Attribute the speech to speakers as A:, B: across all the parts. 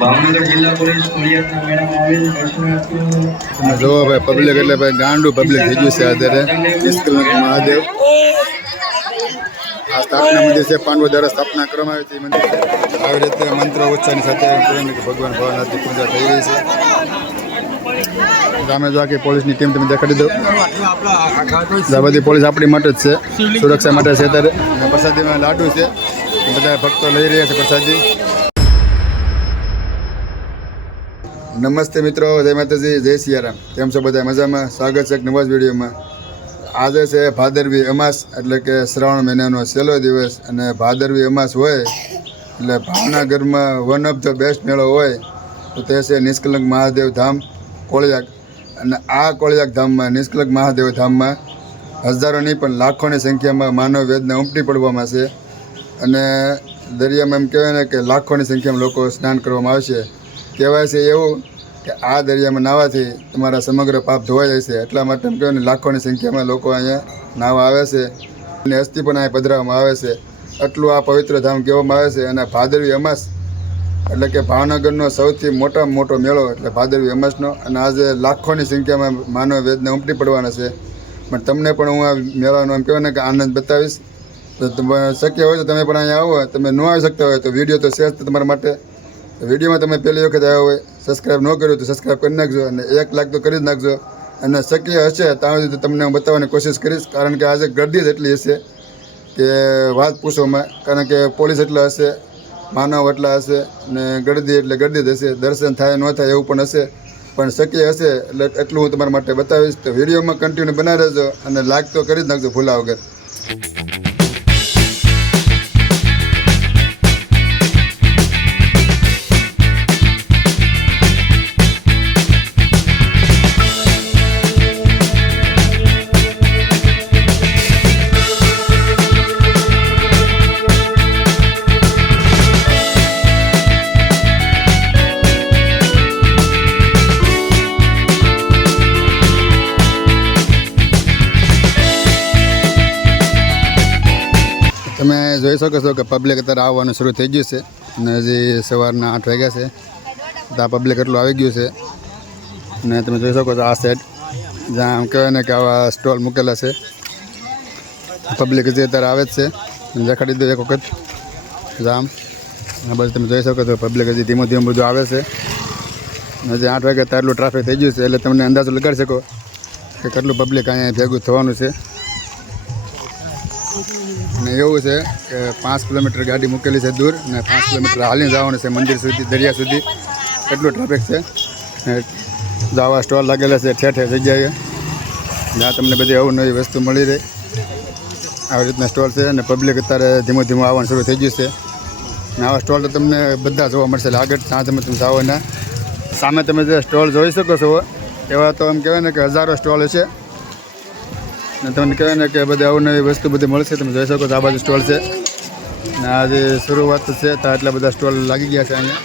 A: ભાવનગર જિલ્લા
B: જોવો ભાઈ પબ્લિક એટલે ભાઈ ગાંડું પબ્લિક થઈ ગયું છે અત્યારે. મહાદેવ. આ સ્થાપના મંદિર છે, પાંડવો દ્વારા સ્થાપના કરવામાં આવી હતી. મંદિર આવી રીતે મંત્ર ઉચ્ચારની સાથે ભગવાન ભવનાથની પૂજા થઈ રહી છે. સામે જો આખી પોલીસની ટીમ તમે દેખાડી દો. બધી પોલીસ આપણી માટે જ છે. સુરક્ષા માટે છે અત્યારે. પ્રસાદીમાં લાડુ છે. બધા ભક્તો લઈ રહ્યા છે પ્રસાદી. નમસ્તે મિત્રો, જય માતાજી, જય સિયારામ. કેમ છો બધા? મજામાં? સ્વાગત છે એક નવા જ વિડીયોમાં. આજે છે ભાદરવી અમાસ, એટલે કે શ્રાવણ મહિનાનો છેલ્લો દિવસ, અને ભાદરવી અમાસ હોય, એટલે ભાવનગરમાં વન ઓફ ધ બેસ્ટ મેળો હોય, તો તે છે નિષ્કલંક મહાદેવ ધામ, કોળિયાક. અને આ કોળિયાક ધામમાં, નિષ્કલંક મહાદેવ ધામમાં, હજારો નહીં, પણ લાખોની સંખ્યામાં માનવ વેદને ઉમટી પડવામાં છે. અને દરિયામાં એમ કહેવાય ને કે લાખોની સંખ્યામાં લોકો સ્નાન કરવામાં આવશે. કહેવાય છે એવું કે આ દરિયામાં નાહવાથી તમારા સમગ્ર પાપ ધોવાઈ જાય છે. એટલા માટે એમ કહેવાય લાખોની સંખ્યામાં લોકો અહીંયા નાહવા આવે છે અને અસ્થિ પણ અહીંયા પધરાવવામાં આવે છે. એટલું આ પવિત્ર ધામ કહેવામાં આવે છે અને ભાદરવી અમાસ એટલે કે ભાવનગરનો સૌથી મોટામાં મોટો મેળો એટલે ભાદરવી અમાસનો અને આજે લાખોની સંખ્યામાં માનવ વેદને ઉમટી પડવાના છે. પણ તમને પણ હું આ મેળાનો એમ કહેવાય ને કે આનંદ બતાવીશ. તો શક્ય હોય તો તમે પણ અહીંયા આવો. તમે ન આવી શકતા હોય તો વીડિયો તો શેર તમારા માટે વિડીયોમાં તમે પહેલી વખત આવ્યા હોય સબસ્ક્રાઈબ ન કર્યું તો સબસ્ક્રાઈબ કરી નાખજો અને એક લાખ તો કરી જ નાખજો. અને શક્ય હશે ત્યાં સુધી તમને હું બતાવવાની કોશિશ કરીશ, કારણ કે આજે ગરદી જ એટલી હશે કે વાત પૂછોમાં કારણ કે પોલીસ એટલા હશે, માનવ એટલા હશે ને ગરદી એટલે ગરદી જ હશે, દર્શન થાય ન થાય એવું પણ હશે. પણ શક્ય હશે એટલે એટલું હું તમારા માટે બતાવીશ. તો વિડીયોમાં કન્ટિન્યુ બનાવી રહેજો અને લાઈક તો કરી જ નાખજો ભૂલા વગર. તમે જોઈ શકો છો કે પબ્લિક અત્યારે આવવાનું શરૂ થઈ ગયું છે. અને હજી સવારના આઠ વાગ્યા છે. તો આ પબ્લિક એટલું આવી ગયું છે. અને તમે જોઈ શકો છો આ સેટ જ્યાં આમ કહેવાય ને કે આવા સ્ટોલ મૂકેલા છે. પબ્લિક હજી અત્યારે આવે જ છે. દેખાડી દો એક વખત. જામ આ બસ તમે જોઈ શકો છો પબ્લિક હજી ધીમું ધીમું બધું આવે છે. હજી આઠ વાગ્યા એટલું ટ્રાફિક થઈ ગયું છે. એટલે તમને અંદાજો લગાડી શકો કે કેટલું પબ્લિક અહીંયા ભેગું થવાનું છે. અને એવું છે કે પાંચ કિલોમીટર ગાડી મૂકેલી છે દૂર અને પાંચ કિલોમીટર હાલીને જવાનું છે મંદિર સુધી દરિયા સુધી. એટલું ટ્રાફિક છે. ને જાવા સ્ટોલ લાગેલા છે ઠેર ઠેર જગ્યાએ. જ્યાં તમને બધી અવનવી વસ્તુ મળી રહે. આવી રીતના સ્ટોલ છે અને પબ્લિક અત્યારે ધીમું ધીમું આવવાનું શરૂ થઈ ગયું છે. અને આવા સ્ટોલ તો તમને બધા જોવા મળશે. આગળ ત્યાં તમે તમે જાઓ ને. સામે તમે જે સ્ટોલ જોઈ શકો છો એવા તો એમ કહેવાય ને કે હજારો સ્ટોલ છે ને તમને કહેવાય ને કે બધી અવનવી વસ્તુ બધી મળશે, તમે જોઈ શકો છો આ બાજુ સ્ટોલ છે. ને આજે શરૂઆત છે, તો એટલા બધા સ્ટોલ લાગી ગયા છે અહીંયા.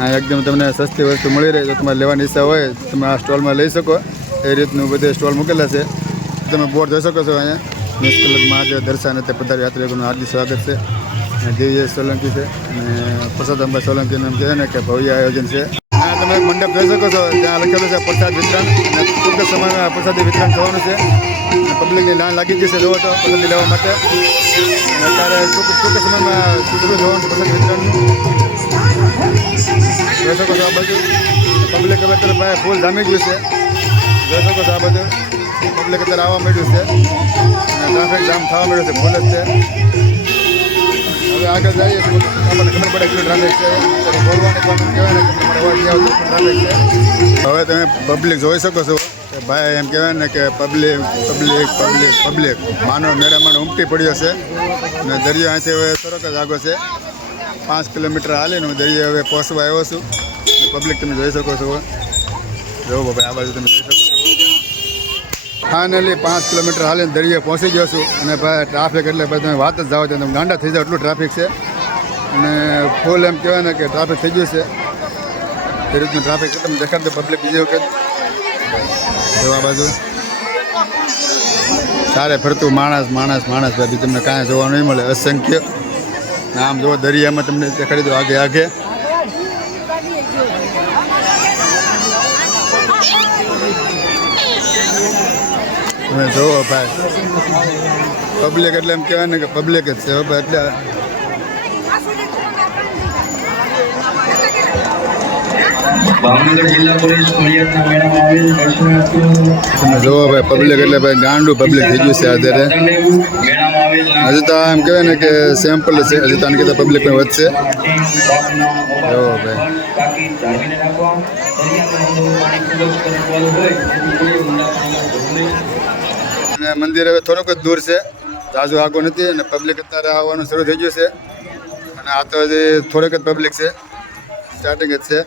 B: આ એકદમ તમને સસ્તી વસ્તુ મળી રહે, જો તમારે લેવાની ઈચ્છા હોય, તમે આ સ્ટોલમાં લઈ શકો. એ રીતનું બધે સ્ટોલ મૂકેલા છે. તમે બોર્ડ જોઈ શકો છો અહીંયા. નિષ્કલક મહાદેવ દર્શન તે પધાર યાત્રિકોનું હાર્દિક સ્વાગત છે. દિવ્ય સોલંકી છે. અને પ્રસાદ અંબા સોલંકીનું એમ ને કે ભવ્ય આયોજન છે. આ તમે મંડપ જોઈ શકો છો. ત્યાં લખેલું છે પ્રસાદ વિતરણ. અને ટૂંક સમયમાં પ્રસાદી વિતરણ થવાનું છે. અને પબ્લિકની લાઈન લાગી જશે જોવો તો પ્રસાદી લેવા માટે. અને અત્યારે ટૂંક ટૂંક સમયમાં શરૂ થવાનું પ્રસાદ વિતરણનું જોઈ શકો છો આ બધું પબ્લિક હવે અત્યારે ભાઈ ફૂલ જામી ગયું છે. જોઈ શકો છો આ બધું પબ્લિક અત્યારે આવવા મળ્યું છે. અને ટ્રાફિક જામ થવા મળ્યું છે ફૂલ જ છે. હવે આગળ જઈએ તો આપણને ખબર પડે કેટલું ટ્રાફિક છે. હવે તમે પબ્લિક જોઈ શકો છો. ભાઈ એમ કહેવાય ને કે પબ્લિક પબ્લિક પબ્લિક પબ્લિક માનવ મેળામાં ઉમટી પડ્યો છે. અને દરિયો અહીંથી હવે તરત જ આગો છે. પાંચ કિલોમીટર હાલીને હું દરિયો હવે પહોંચવા આવ્યો છું. પબ્લિક તમે જોઈ શકો છો. જોવો ભાઈ આ બાજુ તમે જોઈ શકો ફાઇનલી પાંચ કિલોમીટર હાલીને દરિયે પહોંચી ગયો છું. અને ભાઈ, ટ્રાફિક એટલે ભાઈ, તમે વાત જ જાઓ તમે ગાંડા થઈ જાઓ એટલું ટ્રાફિક છે. અને ફૂલ એમ કહેવાય ને કે ટ્રાફિક થઈ ગયું છે. એ રીતનું ટ્રાફિક તમે દેખાડ પબ્લિક બીજી વખત. જોવા બાજુ. સારે ફરતું માણસ માણસ માણસ. ભાઈ તમને કાંઈ જોવા નહીં મળે. અસંખ્ય. આમ જોવો દરિયામાં તમને દેખાડી દો, આગે આગે. તમે જોવો ભાઈ પબ્લિક એટલે એમ કહેવાય ને કે પબ્લિક જ છે હવે એટલે
A: ભાવનગર જિલ્લા પોલીસ ફરિયાદના મેળામાં આવેલ દર્શનાર્થીઓ
B: તમે જોવો ભાઈ પબ્લિક એટલે ભાઈ ગાંડું પબ્લિક થઈ ગયું છે અત્યારે
A: મેળામાં આવેલ
B: હજી તો એમ કહેવાય ને કે સેમ્પલ છે હજી તો આને કીધા પબ્લિક પણ વધશે જો ભાઈ મંદિર હવે થોડુંક જ દૂર છે. જાજુ આગું નથી અને પબ્લિક અત્યારે આવવાનું શરૂ થઈ ગયું છે. અને આ તો હજી થોડેક જ પબ્લિક છે. સ્ટાર્ટિંગ જ છે.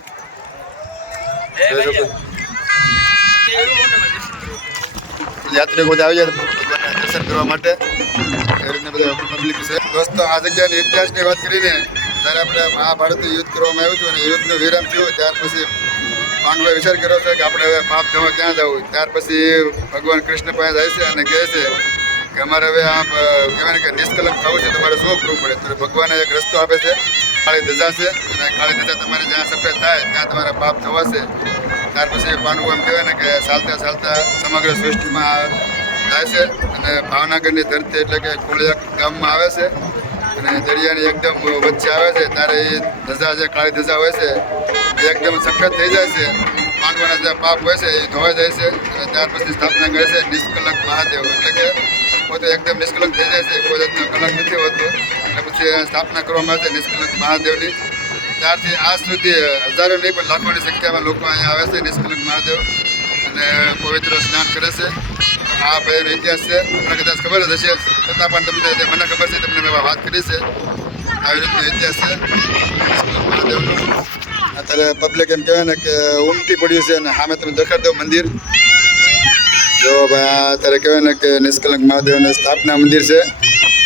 B: યાત્રિકો બધા આવી જાય દર્શન કરવા માટે. એ રીતના બધા પબ્લિક છે. દોસ્તો આ જગ્યાની ઇતિહાસની વાત કરીને જ્યારે આપણે મહાભારતનું યુદ્ધ કરવામાં આવ્યું હતું અને યુદ્ધનો વિરામ થયો ત્યાર પછી પાંડવે વિચાર કર્યો છે કે આપણે હવે પાપ ધોવા ક્યાં જવું? ત્યાર પછી ભગવાન કૃષ્ણ પાસે જાય છે અને કહે છે કે અમારે હવે આ કહેવાય કે નિષ્કલંક થવું છે, તમારે શું કરવું પડે? તો ભગવાને એક રસ્તો આપે છે, કાળી ધજા છે અને કાળી ધજા તમારે જ્યાં સફેદ થાય, ત્યાં તમારા પાપ ધોવાશે ત્યાર પછી પાંડવો એમ કહેવાય ને કે ચાલતા ચાલતા સમગ્ર સૃષ્ટિમાં જાય છે અને ભાવનગરની ધરતી એટલે કે કોળિયા ગામમાં આવે છે. અને દરિયાની એકદમ વચ્ચે આવે છે, ત્યારે એ ધજા જે કાળી ધજા હોય છે, એ એકદમ સખત થઈ જાય છે. માનવાના જે પાપ હોય છે, એ ધોવાઈ જાય છે અને ત્યાર પછી સ્થાપના કરે છે નિષ્કલંક મહાદેવ. એટલે કે પોતે એકદમ નિષ્કલંક થઈ જાય છે, કોઈ જાતનો કલંક નથી હોતો. એટલે પછી સ્થાપના કરવામાં આવે છે નિષ્કલંક મહાદેવની. ત્યારથી આજ સુધી હજારો નહીં, પણ લાખોની સંખ્યામાં લોકો અહીંયા આવે છે નિષ્કલંક મહાદેવ. અને પવિત્ર સ્નાન કરે છે. આ ભાઈનો ઇતિહાસ છે. તમને કદાચ ખબર જ હશે. છતાં પણ તમને મને ખબર છે, તમને મેં વાત કરી છે. આવી રીતનો ઇતિહાસ છે. અત્યારે પબ્લિક એમ કહેવાય ને કે ઉમટી પડ્યું છે અને સામે તમે દેખાડ દો મંદિર. જો ભાઈ અત્યારે કહેવાય ને કે નિષ્કલંક મહાદેવની સ્થાપના મંદિર છે.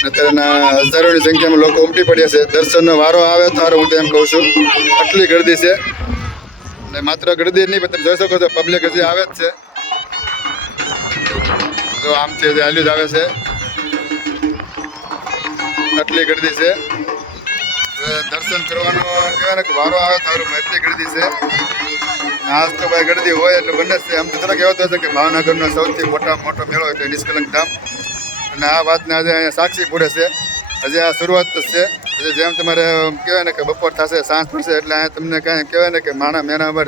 B: અત્યારેના હજારોની સંખ્યામાં લોકો ઉમટી પડ્યા છે. દર્શનનો વારો આવે તો હું તો એમ કહું છું. આટલી ગરદી છે. અને માત્ર ગરદી નહીં, પણ તમે જોઈ શકો છો પબ્લિક હજી આવે જ છે. જો આમ છે હાલ્યું જ આવે છે. આટલી ગરદી છે. દર્શન કરવાનો કહેવાય કે વારો આવે તારું એટલી ગરદી છે. આજ તો ભાઈ ગરદી હોય એટલે બંને છે. આમ તો જરાક એવો છે કે ભાવનગરનો સૌથી મોટા, મોટો મેળો એટલે નિષ્કલંક ધામ. અને આ વાતને આજે અહીંયા સાક્ષી પૂરે છે. હજી આ શરૂઆત જ છે. હજી જેમ તમારે કહેવાય ને કે બપોર થશે, સાંજ પડશે એટલે અહીંયા તમને કાંઈ કહેવાય ને કે માણા મેરામર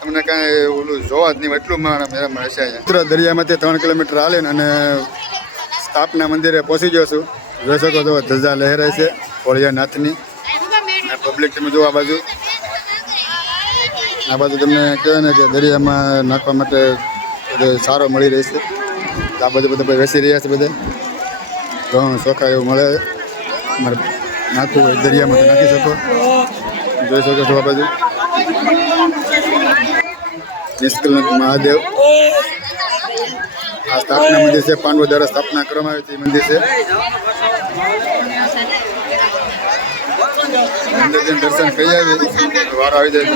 B: તમને કાંઈ ઓલું જોવા જ નહીં, એટલું માણા મેરામર હશે અહીંયા. મિત્રો દરિયામાંથી ત્રણ કિલોમીટર હાલીને અને સ્થાપના મંદિરે પહોંચી ગયો છું. જોઈ શકો તો ધજા લહેરાય છે કોળિયાનાથની પબ્લિક તમે જો આ બાજુ. આ બાજુ તમને કહેવાય ને કે દરિયામાં નાખવા માટે બધો સારો મળી રહેશે. આ બાજુ બધા વેસી રહ્યા છે બધા. ઘણું ચોખા એવું મળે. મારે નાખવું હોય દરિયામાં નાખી શકો. જોઈ શકો છો આ નિષ્કલનાથ મહાદેવ. આ સ્થાપના મંદિર છે, પાંડવો દ્વારા સ્થાપના કરવામાં આવી હતી. મંદિર છે. મંદિર દર્શન કરી આવી વાર આવી જાય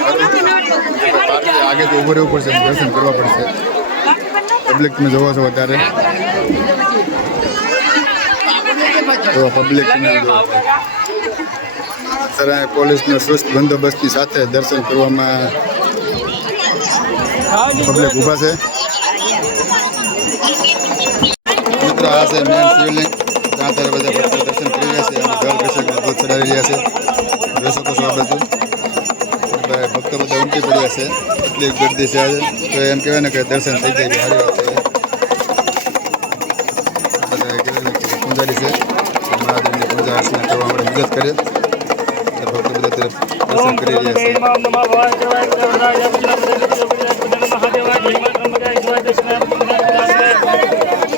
B: આગેથી ઊભું રહેવું પડશે, દર્શન કરવા પડશે. પબ્લિક તમે જોવો છો વધારે. તો પબ્લિક તમે જુઓ અત્યારે પોલીસનો સુસ્ત બંદોબસ્તની સાથે દર્શન કરવામાં પબ્લિક ઊભા છે. આ છે મેન શિવલિંગ. બધા ભક્તો દર્શન કરી છે અને ચડાવી રહ્યા છે. જોઈ શકો ભક્તો બધા ઉમટી પડ્યા છે. એટલી ગીરદી છે આજે. તો એમ કહેવાય ને કે દર્શન થઈ જાય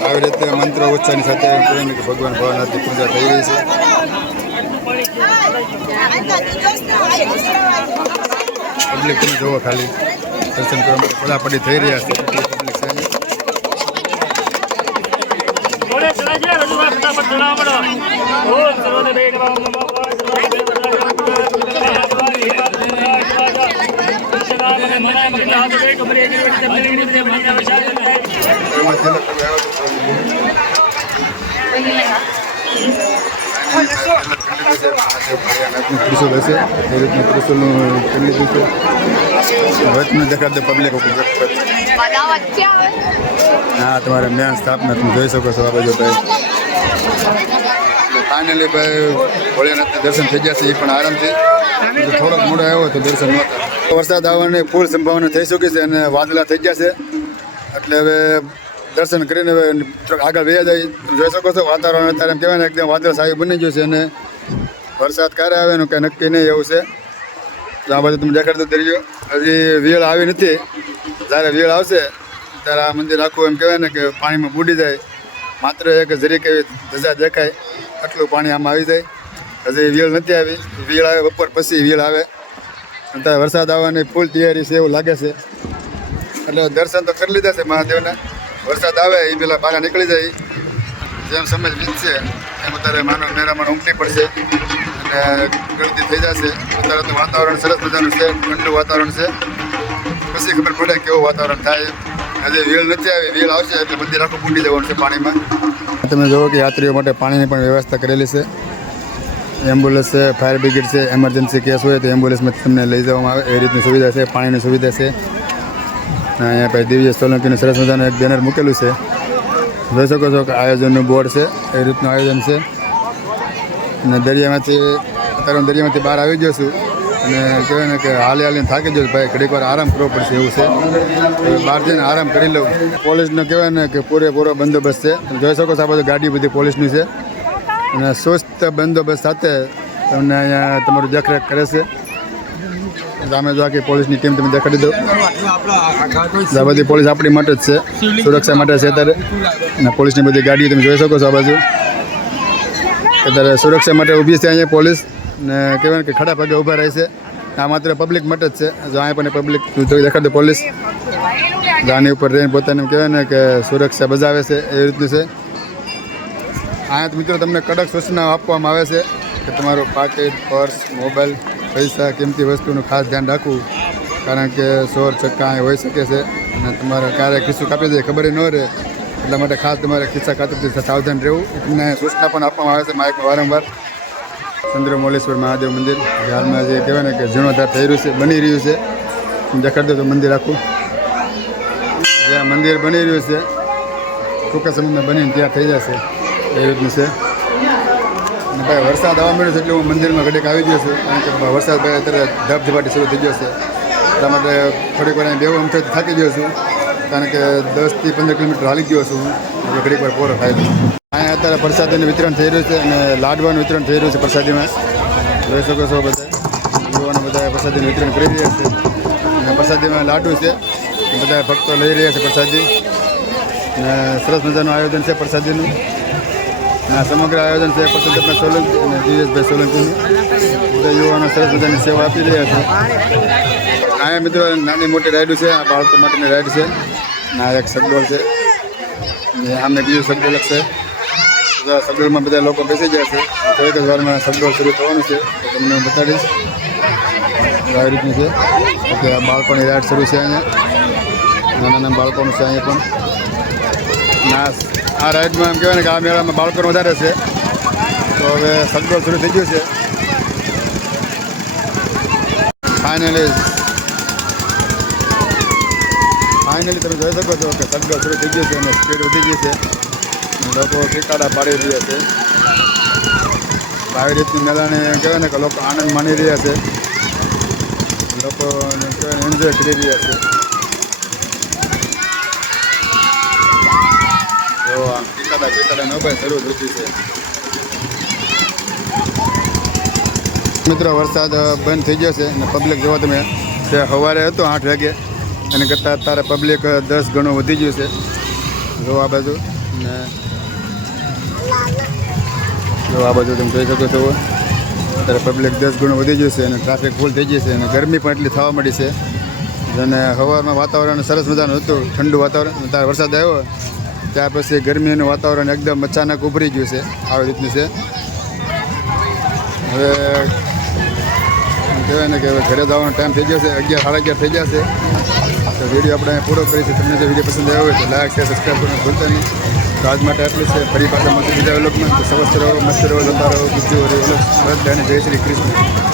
B: આવી રીતે મંત્ર ઉચ્ચારની સાથે એમ કે ભગવાન ભવનાથની પૂજા થઈ રહી છે. પબ્લિક જોવો ખાલી. દર્શન કરવા પડાપડી થઈ રહ્યા છે. પબ્લિક છે અહીંયા. એમાં જે લોકો આવ્યા હતા, છે મહાદેવ ભોળાનાથનું ત્રિશુલ હશે એ રીતનું ત્રિશુલનું કરી લીધું છે વચમાં દેખાડતો પબ્લિક
C: બધા વચ્ચે આવે
B: હા તમારે મેન સ્થાપના તમે જોઈ શકો છો આ બાજુ ભાઈ ફાઇનલી ભાઈ ભોળાનાથના દર્શન થઈ ગયા છે એ પણ આરામથી જો થોડોક મોડો આવ્યો તો દર્શન નહોતા વરસાદ આવવાની ફૂલ સંભાવના થઈ ચૂકી છે અને વાદળા થઈ ગયા છે. એટલે હવે દર્શન કરીને હવે આગળ વહ્યા જાય. જોઈ શકો છો વાતાવરણ અત્યારે એમ કહેવાય ને એકદમ વાદળ સાહેબ બની ગયું છે અને વરસાદ ક્યારે આવે એનું કંઈ નક્કી નહીં એવું છે. આ બાજુ તમે દેખાડતો દરિયો હજી વેળ આવી નથી. જ્યારે વેળ આવશે ત્યારે આ મંદિર આખું એમ કહેવાય ને કે પાણીમાં બુડી જાય. માત્ર એક જરીક એવી ધજા દેખાય. આટલું પાણી આમાં આવી જાય. હજી વેળ નથી આવી. વેળ આવે બપોર પછી વેળ આવે. અત્યારે વરસાદ આવવાની ફૂલ તૈયારી છે એવું લાગે છે. એટલે દર્શન તો કરી લીધા છે મહાદેવના. વરસાદ આવે એ પેલા બહાર નીકળી જાય. જેમ સમજ વીતશે, એમ અત્યારે માનવ મેરામાં ઉમટી પડશે અને ગળતી થઈ જશે. અત્યારે તો વાતાવરણ સરસ મજાનું છે, ઠંડુ વાતાવરણ છે. પછી ખબર પડે કેવું વાતાવરણ થાય. આજે વેળ નથી આવી વેળ આવશે એટલે મંદિર આખું બુડી જવાનું છે પાણીમાં. તમે જોવો કે યાત્રીઓ માટે પાણીની પણ વ્યવસ્થા કરેલી છે. એમ્બ્યુલન્સ ફાયર બ્રિગેડ છે એમરજન્સી કેસ હોય તો એમ્બ્યુલન્સમાં તમને લઈ જવામાં આવે. એ રીતની સુવિધા છે, પાણીની સુવિધા છે. અહીંયા ભાઈ દિવ્ય સોલંકીનું સરસ મજાનું એક બેનર મૂકેલું છે. જોઈ શકો છો કે આયોજનનું બોર્ડ છે, એ રીતનું આયોજન છે. અને દરિયામાંથી, અત્યારે હું દરિયામાંથી બહાર આવી ગયો છું. અને કહેવાય ને કે હાલી હાલીને થાકી છું. ભાઈ, ઘડીક વાર આરામ કરવો પડશે એવું છે. બહાર જઈને આરામ કરી લઉં. પોલીસનો કહેવાય ને કે પૂરેપૂરો બંદોબસ્ત છે. જોઈ શકો છો આ બધું ગાડી બધી પોલીસની છે. અને સ્વસ્થ બંદોબસ્ત સાથે તમને અહીંયા તમારું દેખરેખ કરે છે. સામે જો આખી પોલીસની ટીમ તમે દેખાડી દો. આ બધી પોલીસ આપણી માટે જ છે. સુરક્ષા માટે છે અત્યારે. અને પોલીસની બધી ગાડીઓ તમે જોઈ શકો છો આ બાજુ. અત્યારે સુરક્ષા માટે ઊભી છે અહીંયા પોલીસ. ને કહેવાય કે ખડા પગે ઊભા રહે છે. આ માત્ર પબ્લિક માટે જ છે. જો અહીંયા પણ પબ્લિક જોઈ દો પોલીસ. આની ઉપર રહીને પોતાને કહેવાય ને કે સુરક્ષા બજાવે છે એ રીતનું છે. અહીંયા મિત્રો તમને કડક સૂચનાઓ આપવામાં આવે છે કે તમારું પાકીટ, પર્સ, મોબાઈલ, પૈસા, કિંમતી વસ્તુનું ખાસ ધ્યાન રાખવું, કારણ કે સોર ચક્કા અહીં હોઈ શકે છે અને તમારે ક્યારે ખિસ્સું કાપી દે, ખબર ન રહે. એટલા માટે ખાસ તમારે ખિસ્સા કાતરથી સાવધાન રહેવું. તમને સૂચના પણ આપવામાં આવે છે માઇકમાં વારંવાર. ચંદ્ર મોલેશ્વર મહાદેવ મંદિર. હાલમાં જે કહેવાય ને કે જીર્ણોદ્ધાર થઈ રહ્યું છે, બની રહ્યું છે. તમે દેખાડી દો તો મંદિર આખું. જ્યાં મંદિર બની રહ્યું છે, ટૂંકા સમયમાં બનીને ત્યાં થઈ જશે. એ રીતનું છે. અને ભાઈ વરસાદ આવવા મળ્યો છે એટલે હું મંદિરમાં ઘડીક આવી ગયો છું. કારણ કે વરસાદ ભાઈ અત્યારે ધબધબાટી શરૂ થઈ ગયો છે. એટલા માટે થોડીક વાર બેવું અમથે થાકી ગયો છું. કારણ કે દસથી પંદર કિલોમીટર હાલી ગયો છું એટલે ઘડીક વાર પોરો થાય અહીંયા અત્યારે પ્રસાદીનું વિતરણ થઈ રહ્યું છે અને લાડવાનું વિતરણ થઈ રહ્યું છે પ્રસાદીમાં. જોઈ શકો છો બધા. યુવાનો બધા પ્રસાદીનું વિતરણ કરી રહ્યા છે. અને પ્રસાદીમાં લાડુ છે. બધા ભક્તો લઈ રહ્યા છે પ્રસાદી. અને સરસ મજાનું આયોજન છે પ્રસાદીનું. આ સમગ્ર આયોજન છે પરસોત્તમભાઈ સોલંકી અને દિવેશભાઈ સોલંકીનું. બધા યુવાનો સરસ મજાની સેવા આપી રહ્યા છે. અહીંયા મિત્રો નાની મોટી રાઈડ છે, આ બાળકો માટેની રાઈડ છે. આ એક સગડોળ છે. ને આમને બીજું સગડોળ છે બધા સગડોળમાં બધા લોકો બેસી ગયા છે. થોડીક જ વારમાં સગડોળ શરૂ થવાનું છે. તો તમને હું બતાડીશ. આવી રીતની છે. કે આ બાળકોની રાઈડ શરૂ છે અહીંયા. નાના નાના બાળકોનું છે અહીંયા પણ. ના આ રાઈડમાં એમ કહેવાય ને કે આ મેળામાં બાળકોને વધારે છે. તો હવે સગડોળ શરૂ થઈ ગયું છે. ફાઇનલી ફાઇનલી તમે જોઈ શકો છો કે સગડોળ શરૂ થઈ ગયું છે અને સ્પીડ વધી ગઈ છે. લોકો ક્રિકાડા પાડી રહ્યા છે. આવી રીતની મેળાને કહેવાય ને કે લોકો આનંદ માણી રહ્યા છે. લોકો એન્જોય કરી રહ્યા છે. જો આમ ટીકાડા ટીકાડા ન ભાઈ શરૂ થઈ છે. મિત્રો, વરસાદ બંધ થઈ ગયો છે અને પબ્લિક જોવા તમે તે સવારે હતો આઠ વાગે અને કરતાં અત્યારે પબ્લિક દસ ગણું વધી ગયું છે. જો આ બાજુ ને જો આ બાજુ તમે જોઈ શકો છો. અત્યારે પબ્લિક દસ ગણું વધી ગયું છે અને ટ્રાફિક ફૂલ થઈ ગઈ છે અને ગરમી પણ એટલી થવા મળી છે. અને સવારમાં વાતાવરણ સરસ મજાનું હતું, ઠંડુ વાતાવરણ. ત્યારે વરસાદ આવ્યો. ત્યાર પછી ગરમીનું વાતાવરણ એકદમ અચાનક ઉભરી ગયું છે, આવી રીતનું છે. હવે કહેવાય ને કે હવે ઘરે જવાનો ટાઈમ થઈ ગયો છે, અગિયાર, સાડા અગિયાર થઈ ગયા છે. તો વીડિયો આપણે પૂરો કરીશું. તમને જો વીડિયો પસંદ આવ્યો હોય તો લાઈક છે સબસ્ક્રાઈબ કરવાનું ભૂલતા નહીં. તો આજ માટે આટલું છે. ફરી પાછા મળશે બીજા વ્લોગમાં તો સમસ્ત રહો, મસ્ત રહો લંબા રહો. બીજું રહો જય શ્રી કૃષ્ણ.